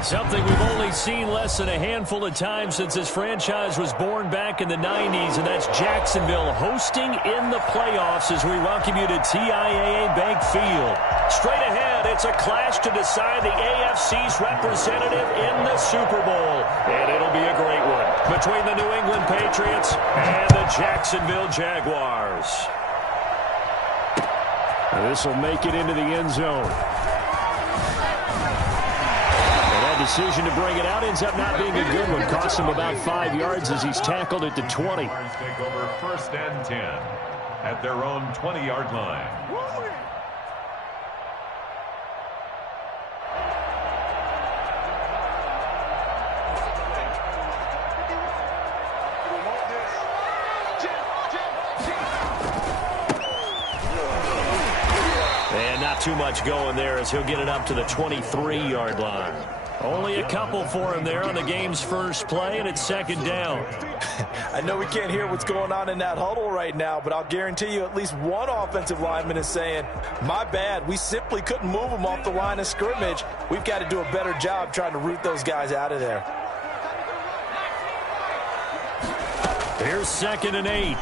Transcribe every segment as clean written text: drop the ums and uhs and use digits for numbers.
Something we've only seen less than a handful of times since this franchise was born back in the 90s, and that's Jacksonville hosting in the playoffs as we welcome you to TIAA Bank Field. Straight ahead, it's a clash to decide the AFC's representative in the Super Bowl, and it'll be a great one between the New England Patriots and the Jacksonville Jaguars. This will make it into the end zone. Decision to bring it out ends up not being a good one. Costs him about 5 yards as he's tackled at the 20. Take over 1st and 10 at their own 20-yard line. And not too much going there as he'll get it up to the 23-yard line. Only a couple for him there on the game's first play, and it's 2nd down. I know we can't hear what's going on in that huddle right now, but I'll guarantee you at least one offensive lineman is saying, my bad, we simply couldn't move them off the line of scrimmage. We've got to do a better job trying to root those guys out of there. Here's 2nd and 8.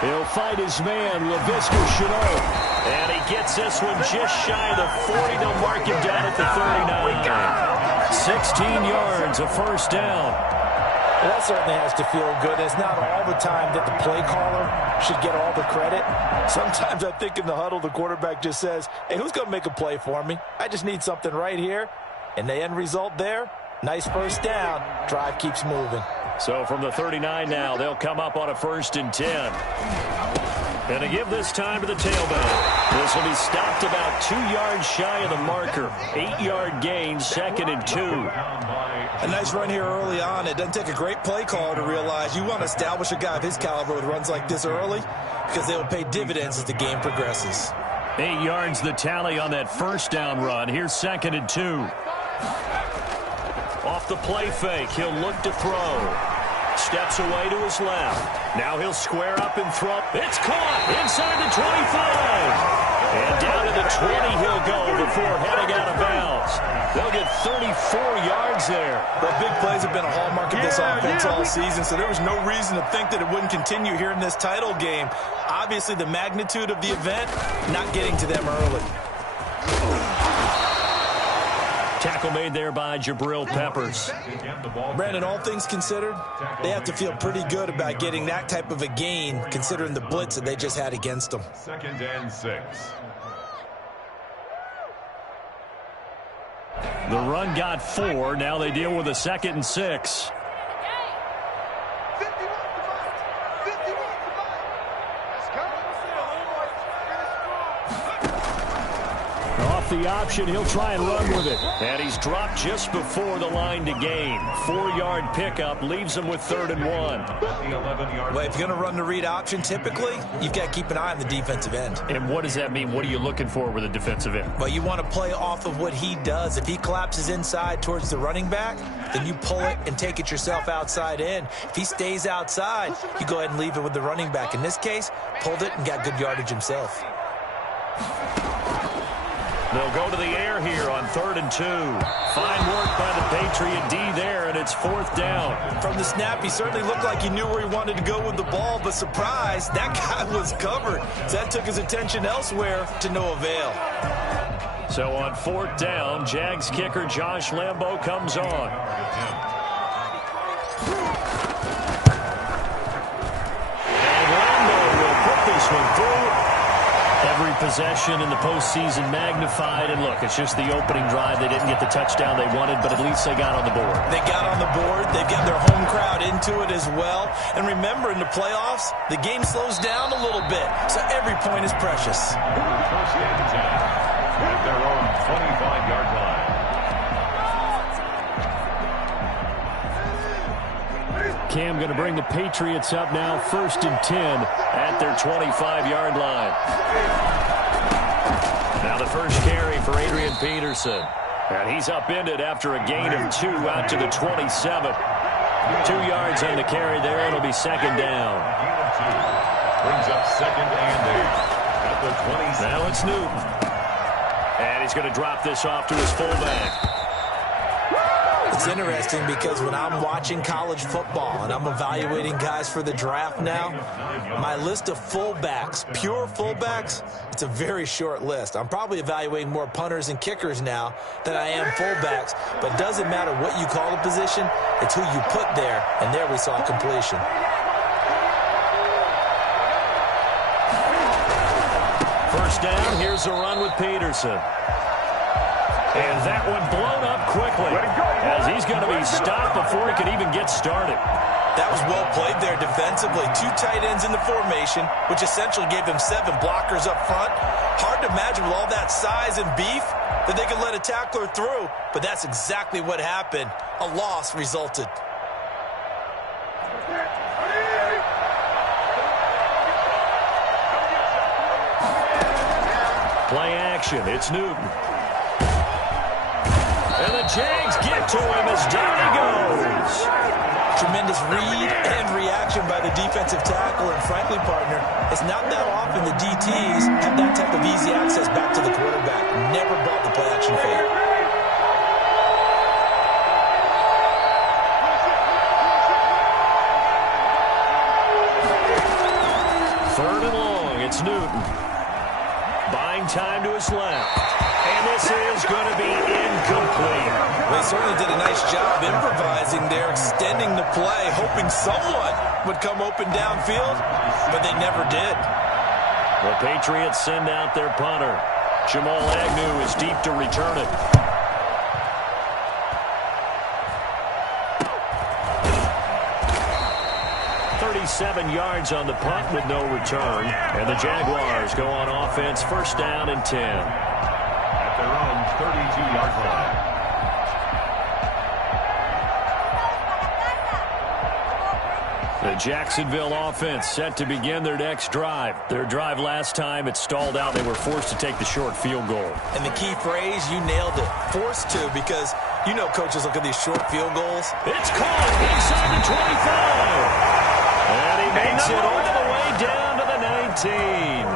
He'll fight his man, Laviska Shenault. And he gets this one just shy of the 40. They'll mark him down at the 39. 16 yards, a 1st down. Well, that certainly has to feel good. It's not all the time that the play caller should get all the credit. Sometimes I think in the huddle, the quarterback just says, hey, who's going to make a play for me? I just need something right here. And the end result there, nice 1st down. Drive keeps moving. So from the 39 now, they'll come up on a 1st and 10. And to give this time to the tailback. This will be stopped about 2 yards shy of the marker. 8-yard gain, 2nd and 2. A nice run here early on. It doesn't take a great play caller to realize you want to establish a guy of his caliber with runs like this early because they will pay dividends as the game progresses. 8 yards the tally on that 1st down run. Here's 2nd and 2. Off the play fake, he'll look to throw. Steps away to his left. Now he'll square up and throw. It's caught inside the 25. And down to the 20 he'll go before heading out of bounds. They'll get 34 yards there. Well, big plays have been a hallmark of this offense all season, so there was no reason to think that it wouldn't continue here in this title game. Obviously, the magnitude of the event, not getting to them early. Tackle made there by Jabril Peppers. Brandon, all things considered, they have to feel pretty good about getting that type of a gain, considering the blitz that they just had against them. 2nd and 6. The run got 4. Now they deal with a 2nd and 6. The option, he'll try and run with it. And he's dropped just before the line to gain. 4-yard pickup leaves him with 3rd and 1. Well, if you're going to run the read option, typically, you've got to keep an eye on the defensive end. And what does that mean? What are you looking for with a defensive end? Well, you want to play off of what he does. If he collapses inside towards the running back, then you pull it and take it yourself outside in. If he stays outside, you go ahead and leave it with the running back. In this case, pulled it and got good yardage himself. They'll go to the air here on 3rd and 2. Fine work by the Patriot D there, and it's 4th down. From the snap, he certainly looked like he knew where he wanted to go with the ball, but surprise, that guy was covered. So that took his attention elsewhere to no avail. So on 4th down, Jags kicker Josh Lambo comes on. And Lambo will put this one through. Every possession in the postseason magnified. And look, it's just the opening drive. They didn't get the touchdown they wanted, but at least they got on the board. They got on the board. They've got their home crowd into it as well. And remember, in the playoffs, the game slows down a little bit, so every point is precious. 1st and 10 at their own 25-yard line. Cam going to bring the Patriots up now, 1st and 10 at their 25-yard line. Now the first carry for Adrian Peterson. And he's upended after a gain of 2 out to the 27. 2 yards on the carry there. It'll be 2nd down. Brings up 2nd and 8 at the 27. Now it's Newton. And he's going to drop this off to his fullback. It's interesting because when I'm watching college football and I'm evaluating guys for the draft now, my list of fullbacks, pure fullbacks, it's a very short list. I'm probably evaluating more punters and kickers now than I am fullbacks, but it doesn't matter what you call the position, it's who you put there, and there we saw completion. First down, here's a run with Peterson. And that one blown up quickly as he's going to be stopped before he can even get started. That was well played there defensively. 2 tight ends in the formation, which essentially gave them 7 blockers up front. Hard to imagine with all that size and beef that they could let a tackler through, but that's exactly what happened. A loss resulted. Play action. It's Newton. And the Jags get to him as down he goes. Tremendous read and reaction by the defensive tackle, and frankly, partner, it's not that often the DTs have that type of easy access back to the quarterback. Never brought the play action fake. Third and long, it's Newton. Buying time to his left. And this is going to be incomplete. They certainly did a nice job improvising there, extending the play, hoping someone would come open downfield, but they never did. The Patriots send out their punter. Jamal Agnew is deep to return it. .37 yards on the punt with no return. And the Jaguars go on offense, first down and 10. At their own 32-yard line. The Jacksonville offense set to begin their next drive. Their drive last time, it stalled out. They were forced to take the short field goal. And the key phrase, you nailed it. Forced to, because you know coaches look at these short field goals. It's caught inside the 25. And he makes it all the way down to the 19.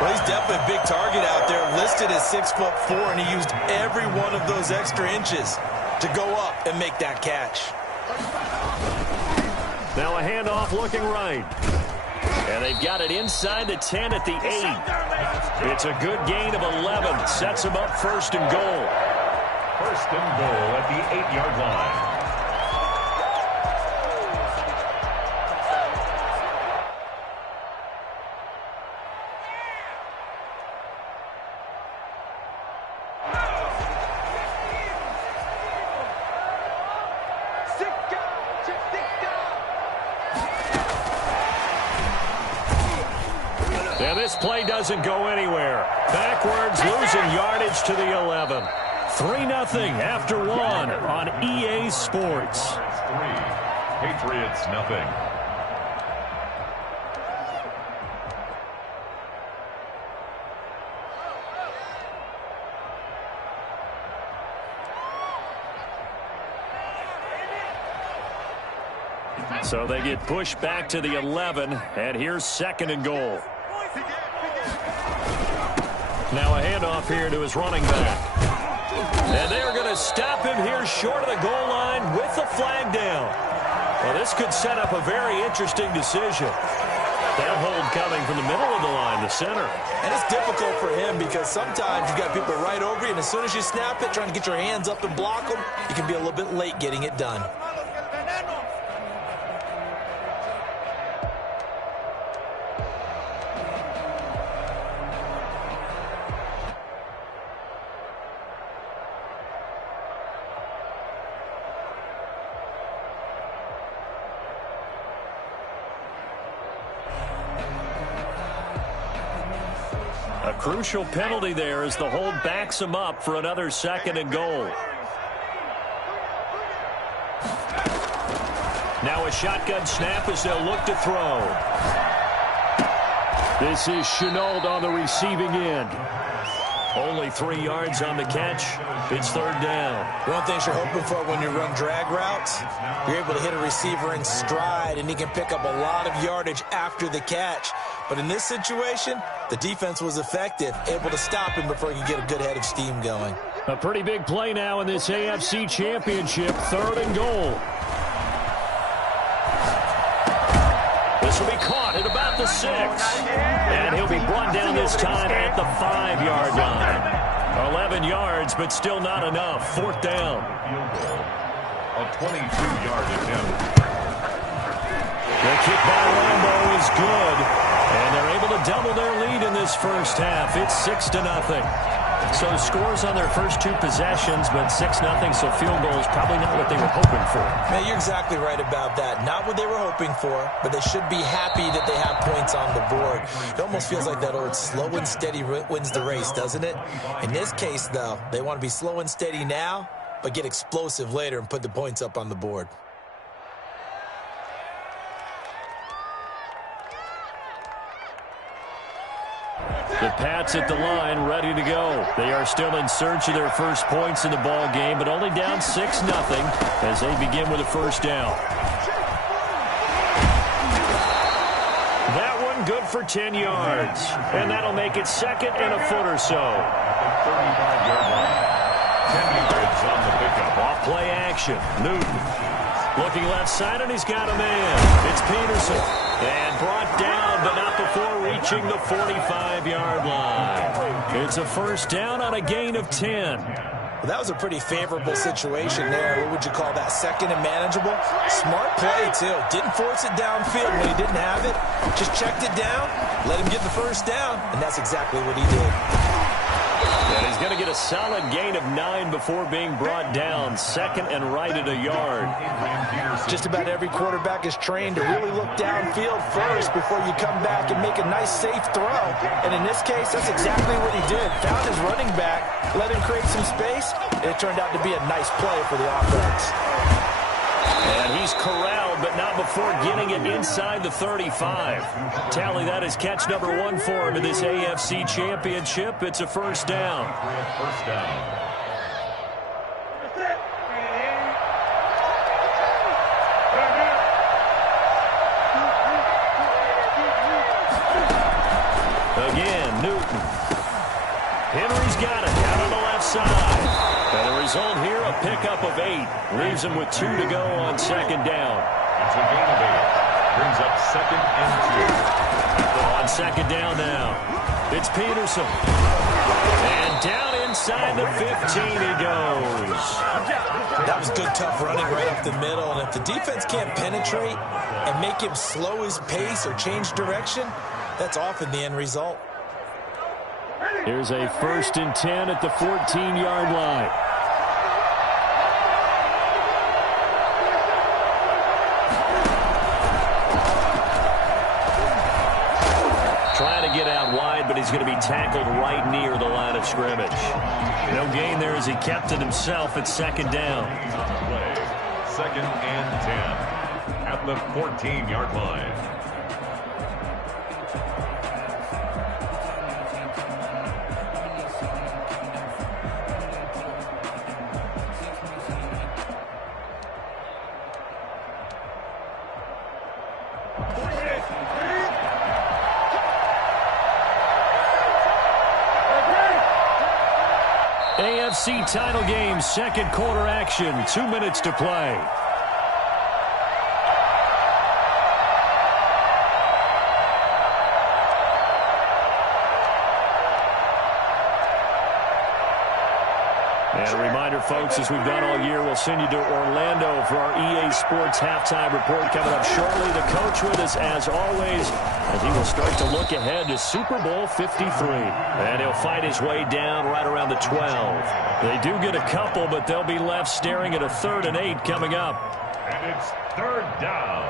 Well, he's definitely a big target out there, listed as 6'4", and he used every one of those extra inches to go up and make that catch. Now a handoff looking right. And they've got it inside the 10 at the 8. It's a good gain of 11. Sets them up first and goal. First and goal at the 8-yard line. And this play doesn't go anywhere. Backwards, losing yardage to the 11. 3-0 after 1 on EA Sports. 3, Patriots nothing. So they get pushed back to the 11, and here's second and goal. Now a handoff here to his running back. And they're going to stop him here short of the goal line with the flag down. Well, this could set up a very interesting decision. That hold coming from the middle of the line, the center. And it's difficult for him because sometimes you've got people right over you, and as soon as you snap it, trying to get your hands up and block them, you can be a little bit late getting it done. A crucial penalty there as the hold backs him up for another second and goal. Now a shotgun snap as they'll look to throw. This is Shenault on the receiving end. Only 3 yards on the catch. It's third down. One of the things you're hoping for when you run drag routes, you're able to hit a receiver in stride, and he can pick up a lot of yardage after the catch. But in this situation, the defense was effective, able to stop him before he could get a good head of steam going. A pretty big play now in this AFC Championship, 3rd and goal. This will be caught at about the 6. And he'll be brought down this time at the 5-yard line. 11 yards, but still not enough. 4th down. Field goal. A 22-yard attempt. The kick by Lambeau is good. And they're able to double their lead in this first half. It's 6-0. So scores on their first 2 possessions, but 6-0, so field goal is probably not what they were hoping for. Man, you're exactly right about that. Not what they were hoping for, but they should be happy that they have points on the board. It almost feels like that old slow and steady wins the race, doesn't it? In this case, though, they want to be slow and steady now, but get explosive later and put the points up on the board. The Pats at the line, ready to go. They are still in search of their first points in the ball game, but only down 6-0 as they begin with a first down. That one good for 10 yards, and that'll make it 2nd and a foot or so. 35-yard line. 10 yards on the pickup. Off play action. Newton looking left side, and he's got a man. It's Peterson. And brought down, but not before reaching the 45-yard line. It's a first down on a gain of 10. Well, that was a pretty favorable situation there. What would you call that? 2nd and manageable? Smart play, too. Didn't force it downfield when he didn't have it. Just checked it down, let him get the first down, and that's exactly what he did. And he's going to get a solid gain of 9 before being brought down. 2nd and right at a yard. Just about every quarterback is trained to really look downfield first before you come back and make a nice, safe throw. And in this case, that's exactly what he did. Found his running back, let him create some space, and it turned out to be a nice play for the offense. And he's corralled, but not before getting it inside the 35. Tally, that is catch number 1 for him in this AFC Championship. It's a first down. First down. Again, Newton. Henry's got it out on the left side. And the result here, a pickup of 8. Leaves him with 2 to go on 2nd down. It's a gain of 8. Brings up 2nd and 2. On 2nd down now. It's Peterson. And down inside the 15 he goes. That was good, tough running right up the middle. And if the defense can't penetrate and make him slow his pace or change direction, that's often the end result. Here's a 1st and 10 at the 14-yard line. Trying to get out wide, but he's going to be tackled right near the line of scrimmage. No gain there as he kept it himself at 2nd down. Play. 2nd and 10 at the 14-yard line. AFC title game, 2nd quarter action, 2 minutes to play. And a reminder, folks, as we've done all year, we'll send you to Orlando for our EA Sports halftime report coming up shortly. The coach with us, as always, as he will start to look ahead to Super Bowl 53. And he'll fight his way down right around the 12. They do get a couple, but they'll be left staring at a 3rd and 8 coming up. And it's 3rd down.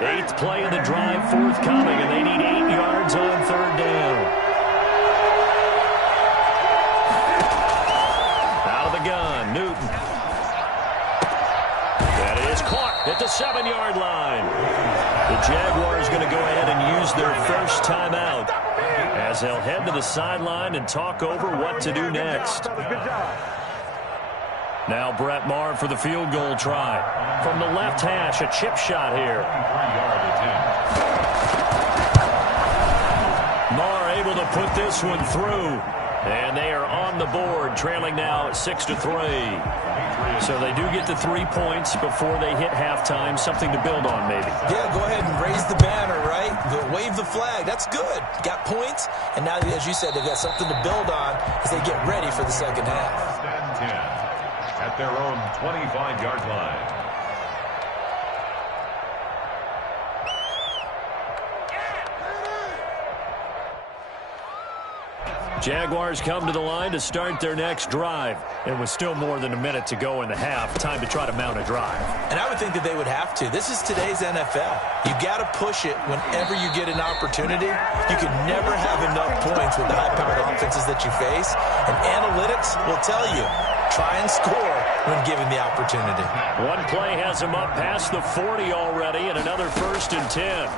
Eighth play of the drive forthcoming, and they need 8 yards on 3rd down. Out of the gun, Newton. That is caught at the 7-yard line. The Jaguars going to go ahead and use their first timeout as they'll head to the sideline and talk over what to do next. Now Brett Maher for the field goal try. From the left hash, a chip shot here. 3-yard attempt. Maher able to put this one through. And they are on the board, trailing now 6-3. So they do get the 3 points before they hit halftime. Something to build on, maybe. Yeah, go ahead and raise the banner, right? Wave the flag. That's good. Got points, and now, as you said, they've got something to build on as they get ready for the second half. First and 10 at their own 25-yard line. Jaguars come to the line to start their next drive. And with still more than a minute to go in the half, time to try to mount a drive. And I would think that they would have to. This is today's NFL. You got to push it whenever you get an opportunity. You can never have enough points with the high-powered offenses that you face. And analytics will tell you, try and score when given the opportunity. One play has him up past the 40 already, and another 1st and 10.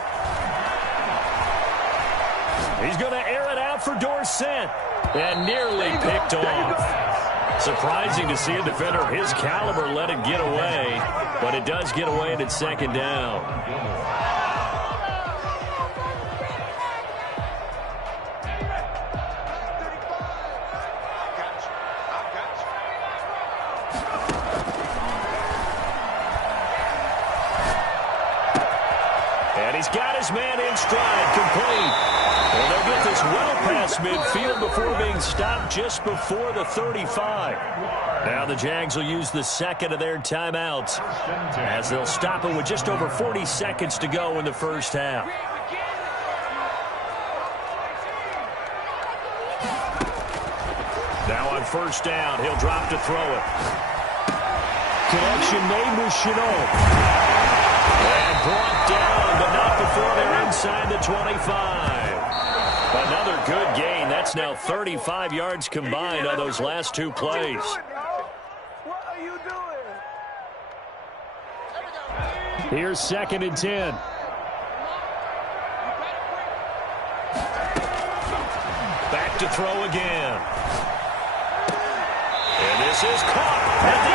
He's going to air it out for Dorsett. And nearly picked off. Surprising to see a defender of his caliber let it get away. But it does get away, and it's second down. And he's got his man in stride, complete. And they'll get this well past midfield before being stopped just before the 35. Now the Jags will use the second of their timeouts as they'll stop it with just over 40 seconds to go in the first half. Now on first down, he'll drop to throw it. Connection made with Shenault. And brought down, but not before they're inside the 25. Another good gain. That's now 35 yards combined on those last 2 plays. What are you doing? Here's 2nd and 10. Back to throw again. And this is caught at the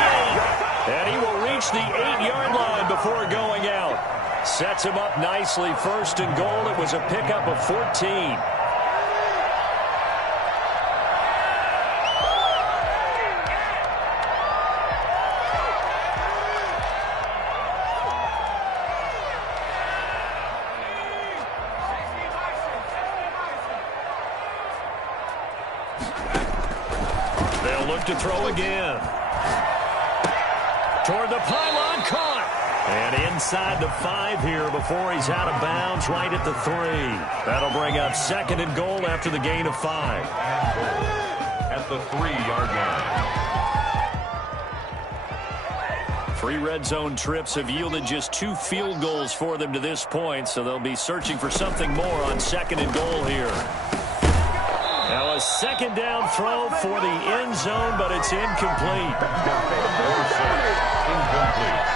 8. And he will reach the 8-yard line before going out. Sets him up nicely. 1st and goal. It was a pickup of 14. They'll look to throw again. Toward the pylon, caught. And inside the 5 here before he's out of bounds, right at the 3. That'll bring up 2nd and goal after the gain of 5. At the 3-yard line. 3 red zone trips have yielded just 2 field goals for them to this point, so they'll be searching for something more on 2nd and goal here. Now a 2nd down throw for the end zone, but it's incomplete. Number 6, incomplete.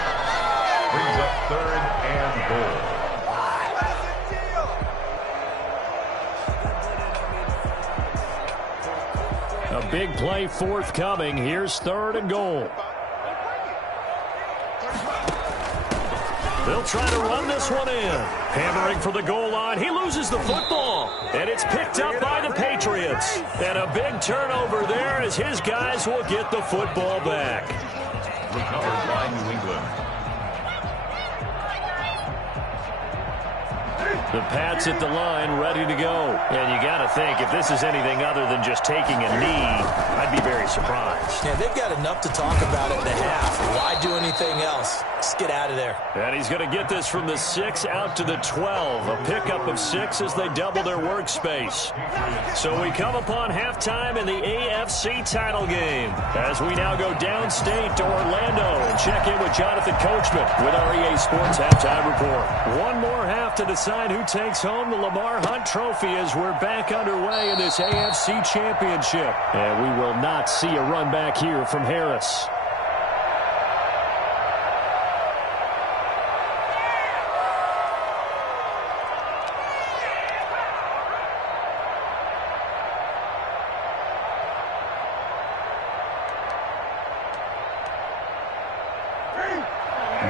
Brings up 3rd and goal. A big play forthcoming. Here's 3rd and goal. They'll try to run this one in. Hammering for the goal line. He loses the football. And it's picked up by the Patriots. And a big turnover there as his guys will get the football back. Recovered by New England. The Pats at the line, ready to go. And you got to think, if this is anything other than just taking a knee, I'd be very surprised. Yeah, they've got enough to talk about it in the half. Why do anything else? Just get out of there. And he's going to get this from the 6 out to the 12. A pickup of 6 as they double their workspace. So we come upon halftime in the AFC title game as we now go downstate to Orlando and check in with Jonathan Coachman with our EA Sports Halftime Report. One more half to decide who takes home the Lamar Hunt Trophy as we're back underway in this AFC Championship. And we will not see a run back here from Harris.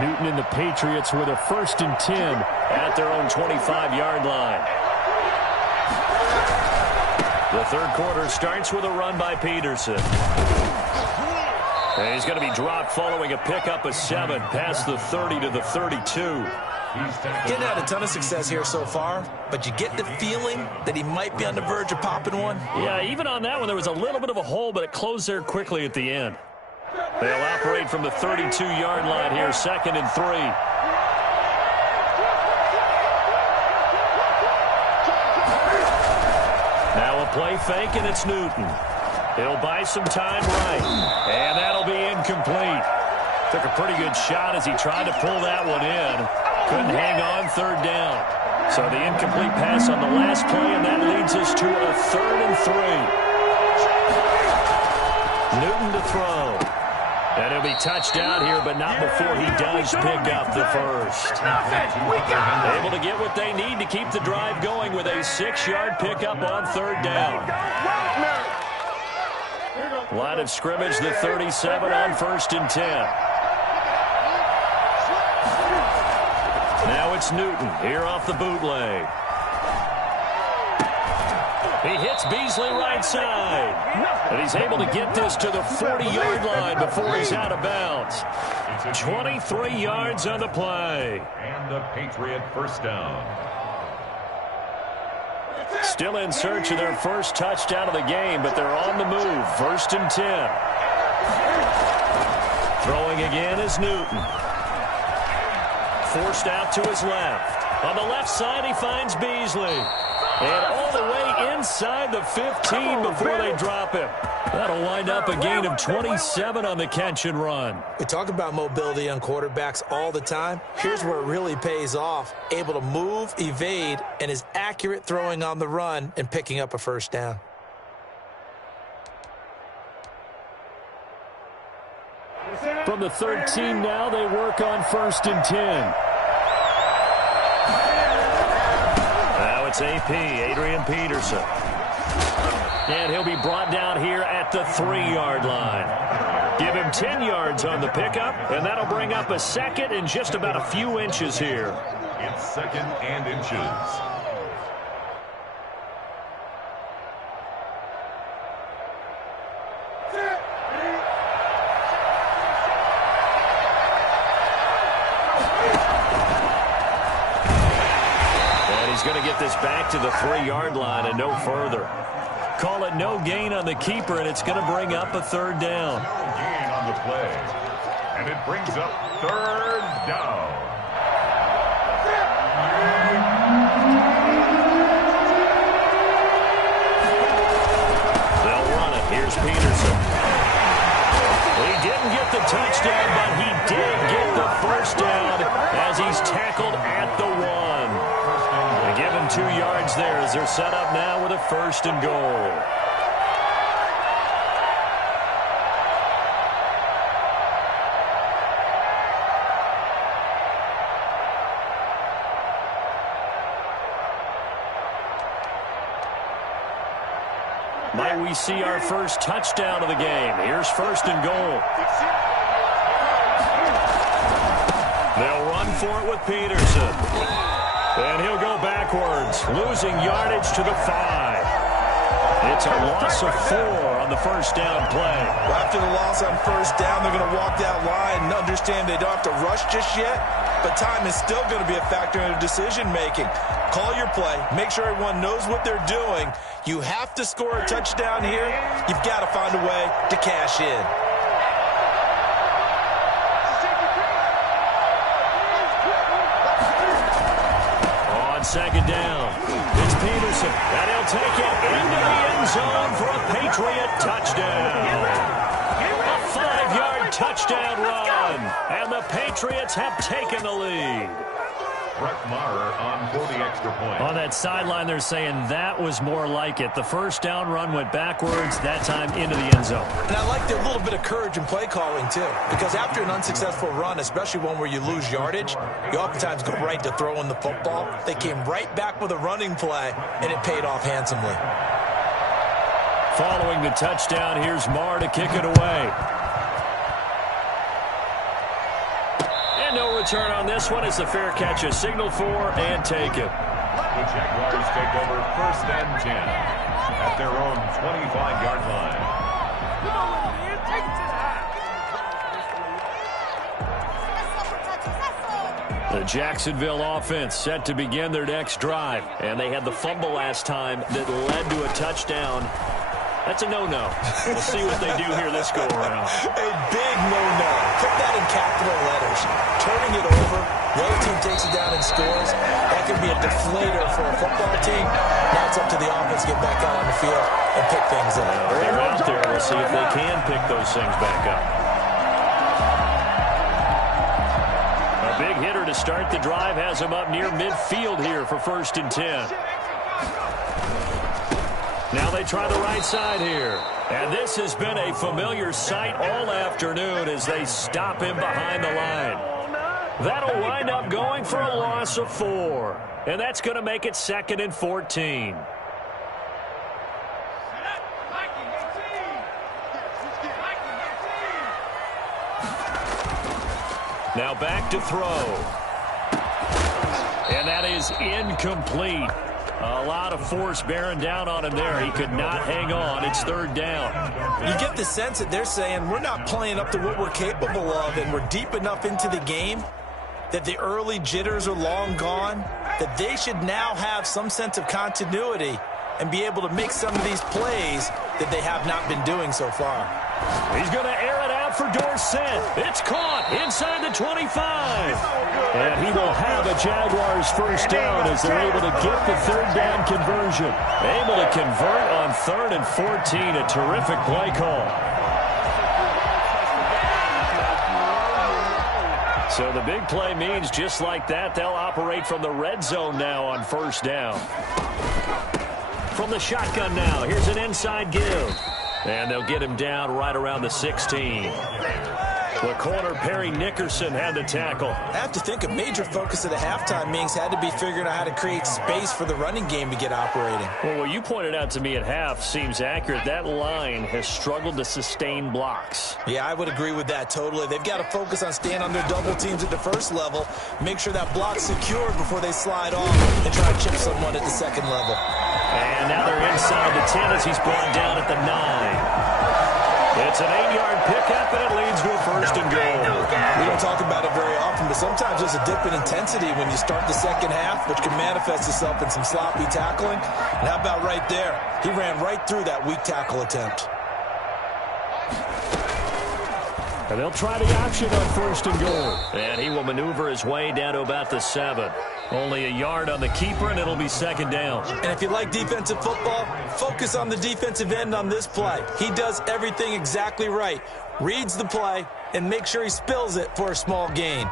Newton and the Patriots with a 1st and 10 at their own 25-yard line. The third quarter starts with a run by Peterson. And he's going to be dropped following a pickup of 7 past the 30 to the 32. Getting had a ton of success here so far, but you get the feeling that he might be on the verge of popping one. Yeah, even on that one, there was a little bit of a hole, but it closed there quickly at the end. They'll operate from the 32-yard line here, 2nd and 3. Now a play fake, and it's Newton. He'll buy some time right, and that'll be incomplete. Took a pretty good shot as he tried to pull that one in. Couldn't hang on, 3rd down. So the incomplete pass on the last play, and that leads us to a 3rd and 3. Newton to throw. And he'll be touched out here, but not before he does pick up the first. Able to get what they need to keep the drive going with a 6-yard pickup on 3rd down. Line of scrimmage, the 37 on 1st and 10. Now it's Newton here off the bootleg. He hits Beasley right side. And he's able to get this to the 40-yard line before he's out of bounds. 23 yards on the play. And a Patriot 1st down. Still in search of their first touchdown of the game, but they're on the move. 1st and 10. Throwing again is Newton. Forced out to his left. On the left side, he finds Beasley. And all the way inside the 15 before they drop him. That'll wind up a gain of 27 on the catch and run. We talk about mobility on quarterbacks all the time. Here's where it really pays off. Able to move, evade, and is accurate throwing on the run and picking up a 1st down. From the 13 now, they work on 1st and 10. Now it's AP, Adrian Peterson. And he'll be brought down here at the 3-yard line. Give him 10 yards on the pickup, and that'll bring up a 2nd and just about a few inches here. It's 2nd and inches. Going to get this back to the 3-yard line and no further. Call it no gain on the keeper, and it's going to bring up a 3rd down. No gain on the play. And it brings up 3rd down. They'll run it. Here's Peterson. He didn't get the touchdown, but he did get the 1st down as he's tackled at the 1. Give him 2 yards there as they're set up now with a 1st and goal. Might we see our first touchdown of the game? Here's 1st and goal. They'll run for it with Peterson. And he'll go backwards, losing yardage to the 5. It's a loss of 4 on the 1st down play. Well, after the loss on 1st down, they're going to walk that line and understand they don't have to rush just yet, but time is still going to be a factor in their decision-making. Call your play. Make sure everyone knows what they're doing. You have to score a touchdown here. You've got to find a way to cash in. On 2nd down, it's Peterson, and he'll take it into the end zone for a Patriot touchdown. A 5-yard touchdown run, and the Patriots have taken the lead. Brett Maher on for the extra point. On that sideline, they're saying that was more like it. The 1st down run went backwards, that time into the end zone. And I like their little bit of courage in play calling, too. Because after an unsuccessful run, especially one where you lose yardage, you oftentimes go right to throwing the football. They came right back with a running play, and it paid off handsomely. Following the touchdown, here's Maher to kick it away. And no return on this one as the fair catch is signaled for and taken. The Jaguars take over 1st and 10 at their own 25-yard line. Come on, man. Take it to the house. The Jacksonville offense set to begin their next drive. And they had the fumble last time that led to a touchdown. That's a no-no. We'll see what they do here this go-around. A big no-no. Put that in capital letters. Turning it over, the other team takes it down and scores. That can be a deflator for a football team. Now it's up to the offense to get back out on the field and pick things up. They're out there. We'll see if they can pick those things back up. A big hitter to start the drive has him up near midfield here for 1st and 10. Now they try the right side here. And this has been a familiar sight all afternoon as they stop him behind the line. That'll wind up going for a loss of 4. And that's going to make it 2nd and 14. Now back to throw. And that is incomplete. A lot of force bearing down on him there. He could not hang on. It's 3rd down. You get the sense that they're saying we're not playing up to what we're capable of, and we're deep enough into the game that the early jitters are long gone, that they should now have some sense of continuity and be able to make some of these plays that they have not been doing so far. He's going to air it out for Dorsett. It's caught inside the 25. And he will have a Jaguars 1st down as they're able to get the 3rd down conversion. Able to convert on 3rd and 14. A terrific play call. So the big play means just like that, they'll operate from the red zone now on 1st down. From the shotgun now, here's an inside give. And they'll get him down right around the 16. The corner, Perry Nickerson, had the tackle. I have to think a major focus of the halftime meetings had to be figuring out how to create space for the running game to get operating. Well, what you pointed out to me at half seems accurate. That line has struggled to sustain blocks. Yeah, I would agree with that totally. They've got to focus on staying on their double teams at the 1st level, make sure that block's secured before they slide off and try to chip someone at the 2nd level. And now they're inside the 10 as he's brought down at the 9. It's an 8-yard pickup, and it leads to a 1st and goal. We don't talk about it very often, but sometimes there's a dip in intensity when you start the 2nd half, which can manifest itself in some sloppy tackling. And how about right there? He ran right through that weak tackle attempt. And they'll try the option on 1st and goal. And he will maneuver his way down to about the 7. Only a yard on the keeper, and it'll be 2nd down. And if you like defensive football, focus on the defensive end on this play. He does everything exactly right. Reads the play and makes sure he spills it for a small gain.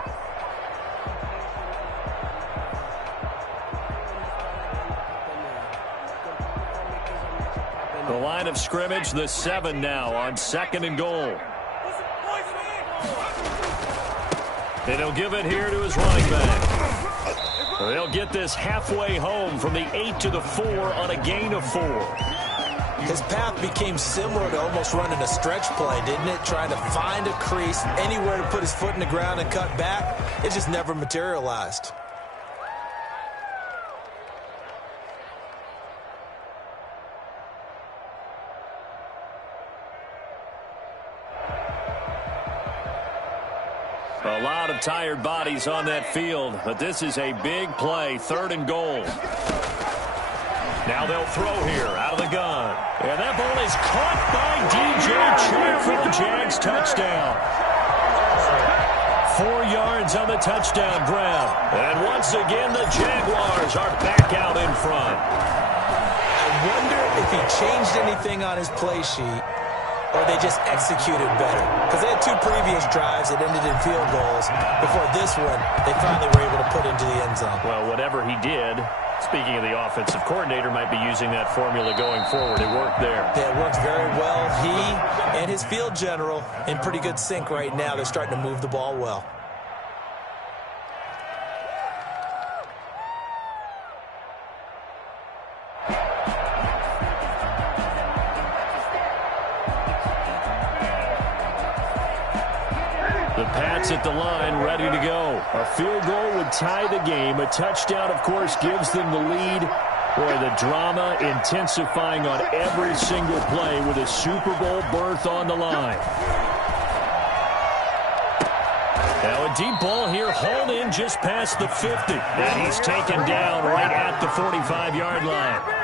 The line of scrimmage, the 7 now on 2nd and goal. And he'll give it here to his running back. They'll get this halfway home from the 8 to the 4 on a gain of 4. His path became similar to almost running a stretch play, didn't it? Trying to find a crease, anywhere to put his foot in the ground and cut back. It just never materialized. A lot of tired bodies on that field, but this is a big play, 3rd and goal. Now they'll throw here out of the gun. And that ball is caught by DJ Chark for the Jags touchdown. 4 yards on the touchdown grab. And once again, the Jaguars are back out in front. I wonder if he changed anything on his play sheet, or they just executed better. Because they had 2 previous drives that ended in field goals. Before this one, they finally were able to put into the end zone. Well, whatever he did, speaking of the offensive coordinator, might be using that formula going forward. It worked there. Yeah, it worked very well. He and his field general in pretty good sync right now. They're starting to move the ball well. Pats at the line, ready to go. A field goal would tie the game. A touchdown, of course, gives them the lead. Boy, the drama intensifying on every single play with a Super Bowl berth on the line. Now a deep ball here, hauled in just past the 50. And he's taken down right at the 45-yard line.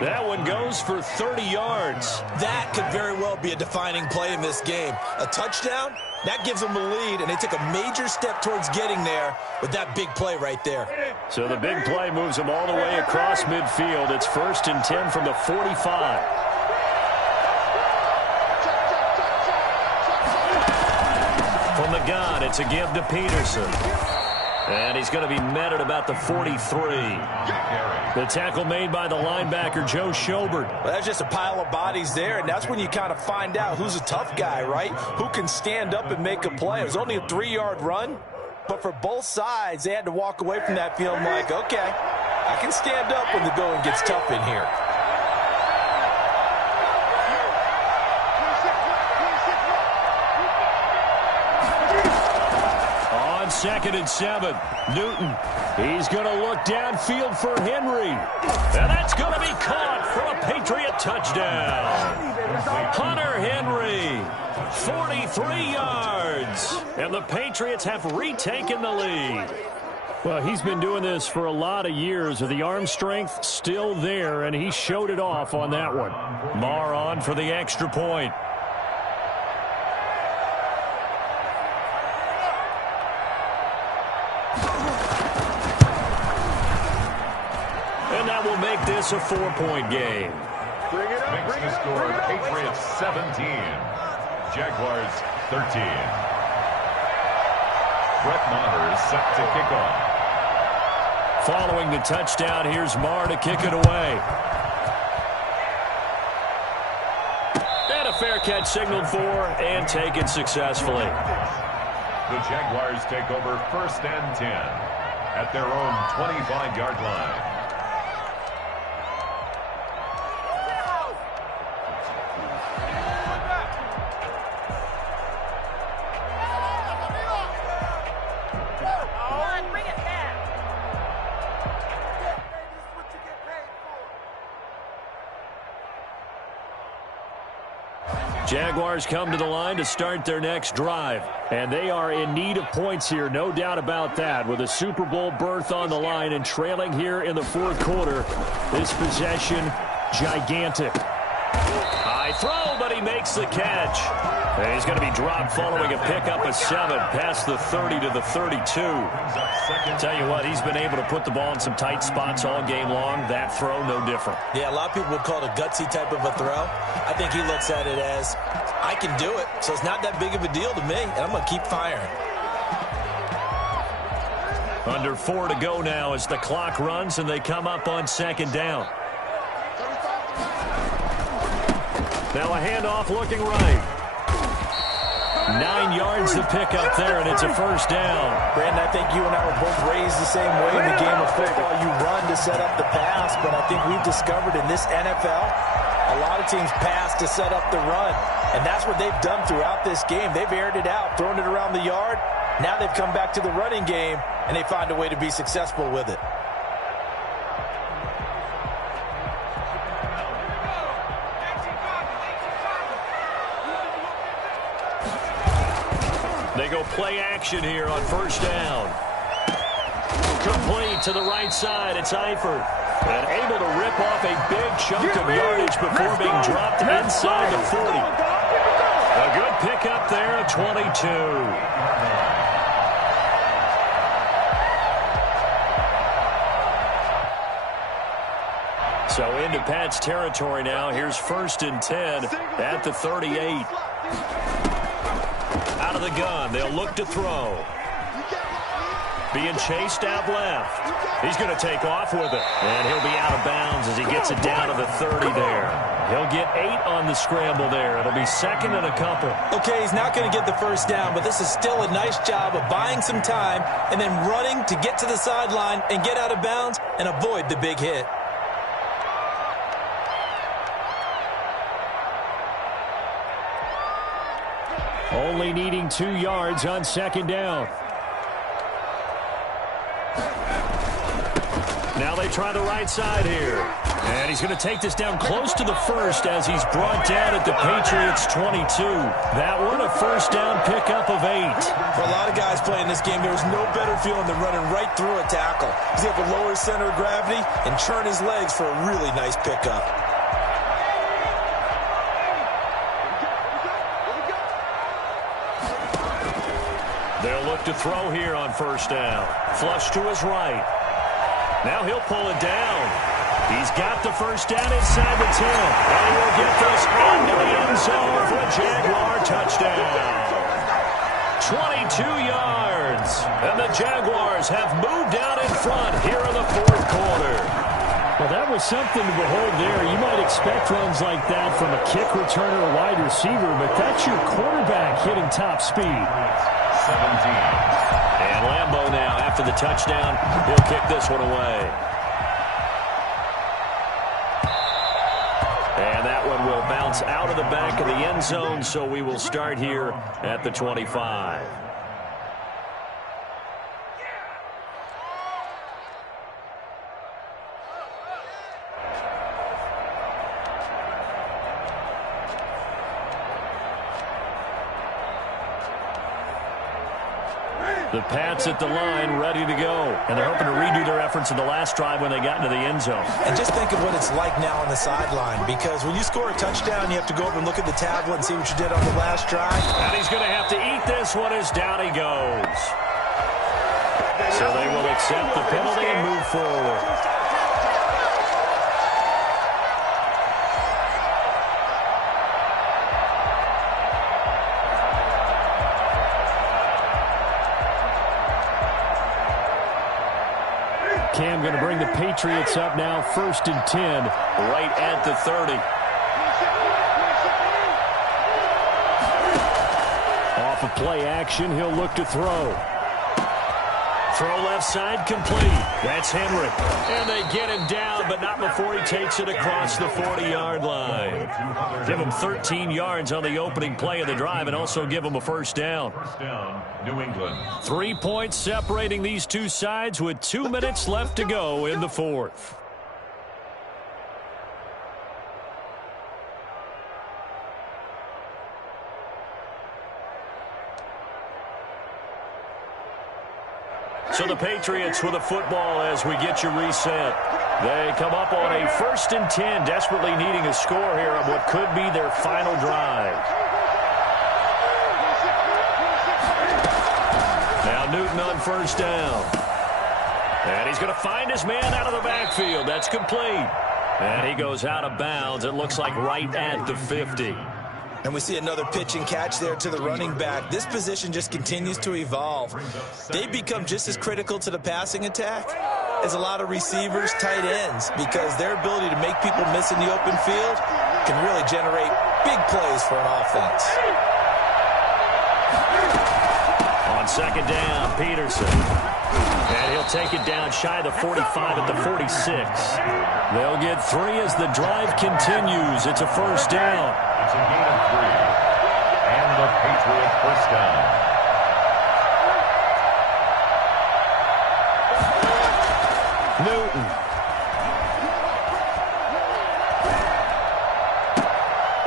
That one goes for 30 yards. That could very well be a defining play in this game. A touchdown, that gives them the lead, and they took a major step towards getting there with that big play right there. So the big play moves them all the way across midfield. It's 1st and 10 from the 45. From the gun, it's a give to Peterson. And he's going to be met at about the 43. The tackle made by the linebacker, Joe Schobert. Well, that's just a pile of bodies there, and that's when you kind of find out who's a tough guy, right? Who can stand up and make a play. It was only a 3-yard run, but for both sides, they had to walk away from that feeling like, okay, I can stand up when the going gets tough in here. On 2nd and 7, Newton. He's going to look downfield for Henry. And that's going to be caught for a Patriot touchdown. Hunter Henry, 43 yards. And the Patriots have retaken the lead. Well, he's been doing this for a lot of years with the arm strength still there, and he showed it off on that one. Marr on for the extra point. Make this a 4-point game. Makes the score Patriots 17, Jaguars 13. Brett Maher is set to kick off. Following the touchdown, here's Marr to kick it away. And a fair catch signaled for and taken successfully. The Jaguars take over 1st and 10 at their own 25-yard line. Jaguars come to the line to start their next drive. And they are in need of points here, no doubt about that. With a Super Bowl berth on the line and trailing here in the 4th quarter. This possession, gigantic. High throw, but he makes the catch. And he's going to be dropped following a pickup of 7 past the 30 to the 32. Tell you what, he's been able to put the ball in some tight spots all game long. That throw, no different. Yeah, a lot of people would call it a gutsy type of a throw. I think he looks at it as, I can do it, so it's not that big of a deal to me, and I'm going to keep firing. Under 4 to go now as the clock runs and they come up on 2nd down. Now a handoff looking right. 9 yards to pick up there, and it's a 1st down. Brandon, I think you and I were both raised the same way in the game of football. You run to set up the pass, but I think we've discovered in this NFL, a lot of teams pass to set up the run. And that's what they've done throughout this game. They've aired it out, thrown it around the yard. Now they've come back to the running game, and they find a way to be successful with it. They go play action here on 1st down. Complete to the right side. It's Eifert. And able to rip off a big chunk of yardage before being dropped inside the 40. A good pickup there at 22. So into Pat's territory now. Here's 1st and 10 at the 38. Out of the gun, they'll look to throw. Being chased out left. He's going to take off with it. And he'll be out of bounds as he gets it down to the 30 there. He'll get 8 on the scramble there. It'll be 2nd and a couple. Okay, he's not going to get the 1st down, but this is still a nice job of buying some time and then running to get to the sideline and get out of bounds and avoid the big hit. Only needing 2 yards on second down. Now they try the right side here. And he's going to take this down close to the first as he's brought down at the Patriots' 22. That one a first down pickup of 8. For a lot of guys playing this game, there was no better feeling than running right through a tackle. He's able to lower his center of gravity and churn his legs for a really nice pickup. They'll look to throw here on first down. Flush to his right. Now he'll pull it down. He's got the first down inside the 10. And he will get this into the end zone for a Jaguar touchdown. 22 yards. And the Jaguars have moved out in front here in the fourth quarter. Well, that was something to behold there. You might expect runs like that from a kick returner or wide receiver, but that's your quarterback hitting top speed. 17. And Lambeau now, after the touchdown, he'll kick this one away. And that one will bounce out of the back of the end zone, so we will start here at the 25. The Pats at the line, ready to go. And they're hoping to redo their efforts in the last drive when they got into the end zone. And just think of what it's like now on the sideline, because when you score a touchdown, you have to go over and look at the tablet and see what you did on the last drive. And he's going to have to eat this one as down he goes. So they will accept the penalty and move forward. Cam going to bring the Patriots up now, 1st and 10. Right at the 30. Off of play action, he'll look to throw. Throw left side complete. That's Henry. And they get him down, but not before he takes it across the 40-yard line. Give him 13 yards on the opening play of the drive and also give him a first down. First down, New England. 3 points separating these two sides with 2 minutes left to go in the fourth. So the Patriots with a football as we get you reset. They come up on a 1st and 10, desperately needing a score here on what could be their final drive. Now Newton on first down. And he's going to find his man out of the backfield. That's complete. And he goes out of bounds. It looks like right at the 50. And we see another pitch and catch there to the running back. This position just continues to evolve. They become just as critical to the passing attack as a lot of receivers, tight ends, because their ability to make people miss in the open field can really generate big plays for an offense. On second down, Peterson. And he'll take it down shy of the 45 at the 46. They'll get 3 as the drive continues. It's a first down. It's a gain of 3. And the Patriot first down. Newton.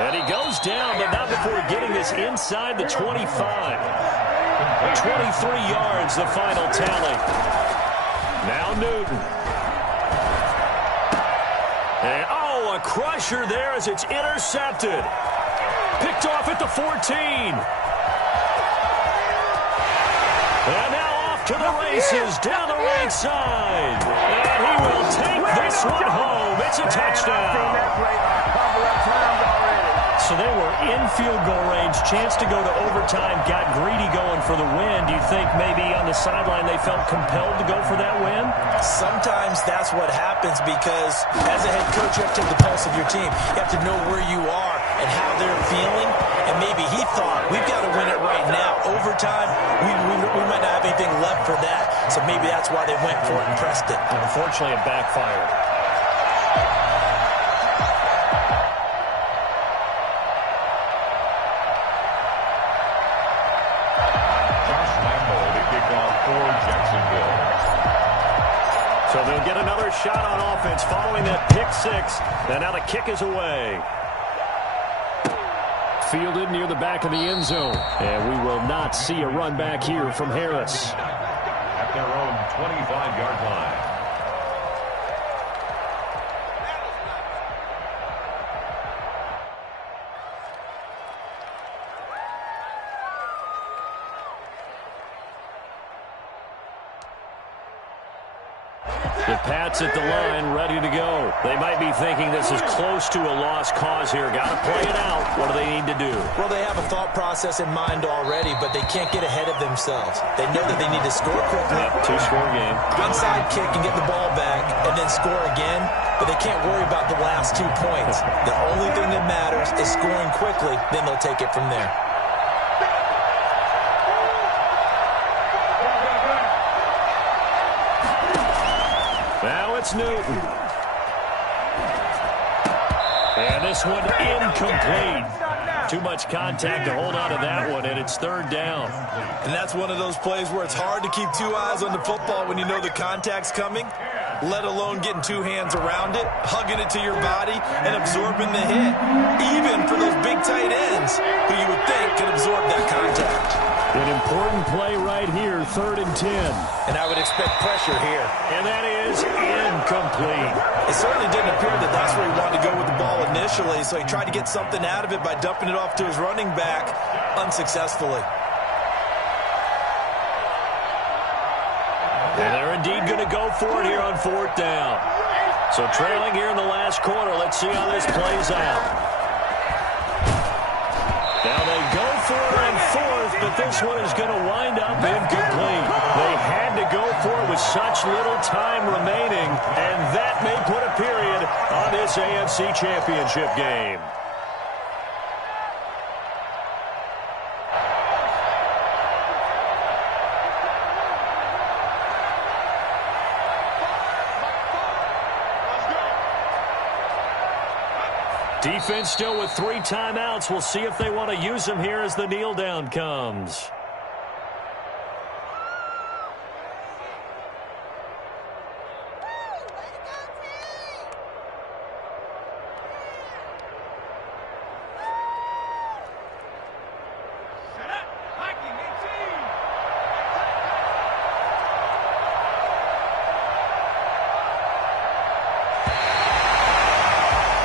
And he goes down, but not before getting this inside the 25. 23 yards, the final tally. Now Newton. And, oh, a crusher there as it's intercepted. Picked off at the 14. And now off to the races, down the right side. And he will take this one home. It's a touchdown. So they were in field goal range, chance to go to overtime, got greedy going for the win. Do you think maybe on the sideline they felt compelled to go for that win? Sometimes that's what happens because as a head coach, you have to take the pulse of your team. You have to know where you are and how they're feeling. And maybe he thought, we've got to win it right now. Overtime, we might not have anything left for that. So maybe that's why they went for it and pressed it. And unfortunately, it backfired. first shot on offense following that pick six. And now the kick is away. Fielded near the back of the end zone. And we will not see a run back here from Harris. At their own 25-yard line. The Pats at the line, ready to go. They might be thinking this is close to a lost cause here. Got to play it out. What do they need to do? Well, they have a thought process in mind already, but they can't get ahead of themselves. They know that they need to score quickly. Yep, two-score game. Onside kick and get the ball back and then score again, but they can't worry about the last 2 points. The only thing that matters is scoring quickly, then they'll take it from there. Now it's Newton. And this one incomplete. Too much contact to hold on to that one, and it's third down. And that's one of those plays where it's hard to keep 2 eyes on the football when you know the contact's coming, let alone getting 2 hands around it, hugging it to your body, and absorbing the hit. Even for those big tight ends who you would think could absorb that contact. An important play right here, 3rd and 10. And I would expect pressure here. And that is incomplete. It certainly didn't appear that that's where he wanted to go with the ball initially, so he tried to get something out of it by dumping it off to his running back unsuccessfully. And they're indeed going to go for it here on 4th down. So trailing here in the last quarter. Let's see how this plays out. Now they go for it on 4th, but this one is going to wind up incomplete. They had to go for it with such little time remaining, and that may put a period on this AFC Championship game. Defense still with 3 timeouts. We'll see if they want to use them here as the kneel down comes.